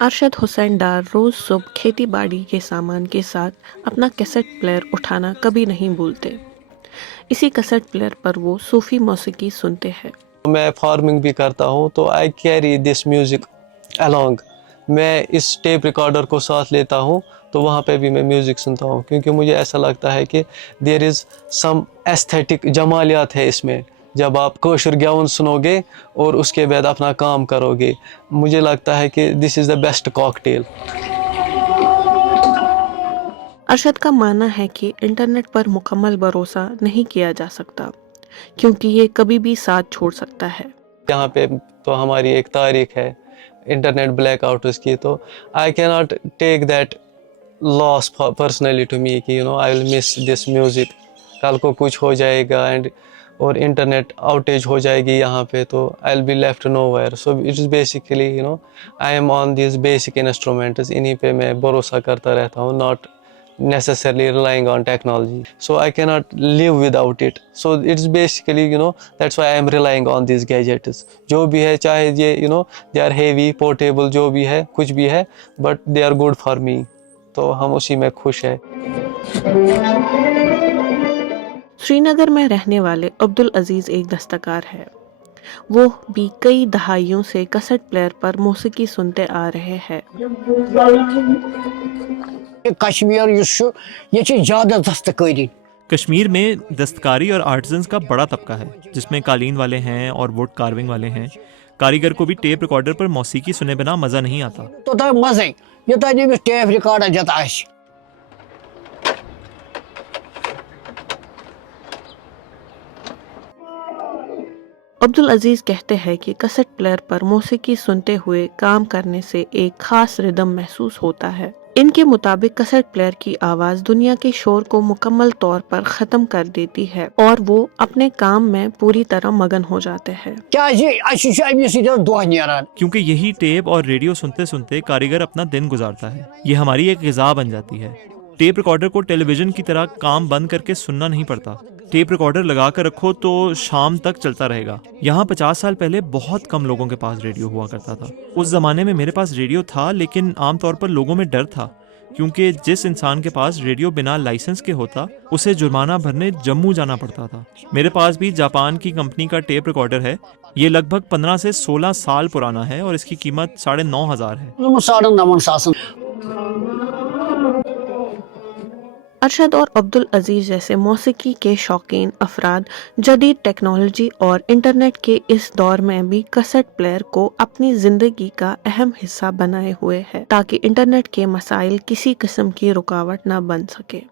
अरशद हुसैन डार रोज़ सुबह खेती बाड़ी के सामान के साथ अपना कैसेट प्लेयर उठाना कभी नहीं भूलते। इसी कैसेट प्लेयर पर वो सूफ़ी मौसीकी सुनते हैं। मैं फार्मिंग भी करता हूँ तो I carry this music along. मैं इस टेप रिकॉर्डर को साथ लेता हूँ तो वहाँ पे भी मैं म्यूज़िक सुनता हूँ, क्योंकि मुझे ऐसा लगता है कि देयर इज़ सम एस्थेटिक जमालियात है इसमें। जब आप कोशर ग्याउन सुनोगे और उसके बाद अपना काम करोगे, मुझे लगता है कि this is the best cocktail. Arshad का मानना है कि इंटरनेट पर मुकम्मल भरोसा नहीं किया जा सकता, क्योंकि ये कभी भी साथ छोड़ सकता है। यहाँ पे तो हमारी एक तारीख है इंटरनेट ब्लैक आउट की, तो I can not take that loss personally to me कि I will miss this music. कल को कुछ हो जाएगा एंड और इंटरनेट आउटेज हो जाएगी यहाँ पे, तो I will be left nowhere. So it is basically I am on this basic instruments, इन्हीं पे मैं भरोसा करता रहता हूँ, not necessarily relying on technology. So I cannot live without it. So it's basically that's why I am relying on these gadgets. जो भी है, चाहे ये they are heavy, portable, जो भी है, कुछ भी है, but they are good for me. तो हम उसी में खुश हैं। श्रीनगर में रहने वाले अब्दुल अजीज़ एक दस्तकार है। वो भी कई दहाइयों से कैसेट प्लेयर पर मौसीकी सुनते आ रहे हैं। कश्मीर ये ज़्यादा दस्तकारी। कश्मीर में दस्तकारी और आर्टिजन्स का बड़ा तबका है, जिसमें कालीन वाले हैं और वुड कार्विंग वाले हैं। कारीगर को भी टेप रिकॉर्डर पर मौसीकी सुने बिना मज़ा नहीं आता। तो मज़े ये टेप रिकॉर्डर जत आस। अब्दुल अजीज़ कहते हैं कि कैसेट प्लेयर पर मौसीकी सुनते हुए काम करने से एक खास रिदम महसूस होता है। इनके मुताबिक कैसेट प्लेयर की आवाज़ दुनिया के शोर को मुकम्मल तौर पर ख़त्म कर देती है और वो अपने काम में पूरी तरह मगन हो जाते हैं। क्योंकि यही टेप और रेडियो सुनते सुनते कारीगर अपना दिन गुजारता है। ये हमारी एक ग़िज़ा बन जाती है। टेप रिकॉर्डर को टेलीविज़न की तरह काम बंद करके सुनना नहीं पड़ता। टेप रिकॉर्डर लगा कर रखो तो शाम तक चलता रहेगा। यहाँ 50 साल पहले बहुत कम लोगों के पास रेडियो हुआ करता था। उस ज़माने में मेरे पास रेडियो था, लेकिन आमतौर पर लोगों में डर था, क्योंकि जिस इंसान के पास रेडियो बिना लाइसेंस के होता उसे जुर्माना भरने जम्मू जाना पड़ता था। मेरे पास भी जापान की कंपनी का टेप रिकॉर्डर है। ये लगभग 15 से 16 साल पुराना है और इसकी कीमत 9,500 है। अरशद और अब्दुल अजीज़ जैसे मौसीकी के शौकीन अफराद जदीद टेक्नोलॉजी और इंटरनेट के इस दौर में भी कैसेट प्लेयर को अपनी ज़िंदगी का अहम हिस्सा बनाए हुए है, ताकि इंटरनेट के मसाइल किसी किस्म की रुकावट न बन सके।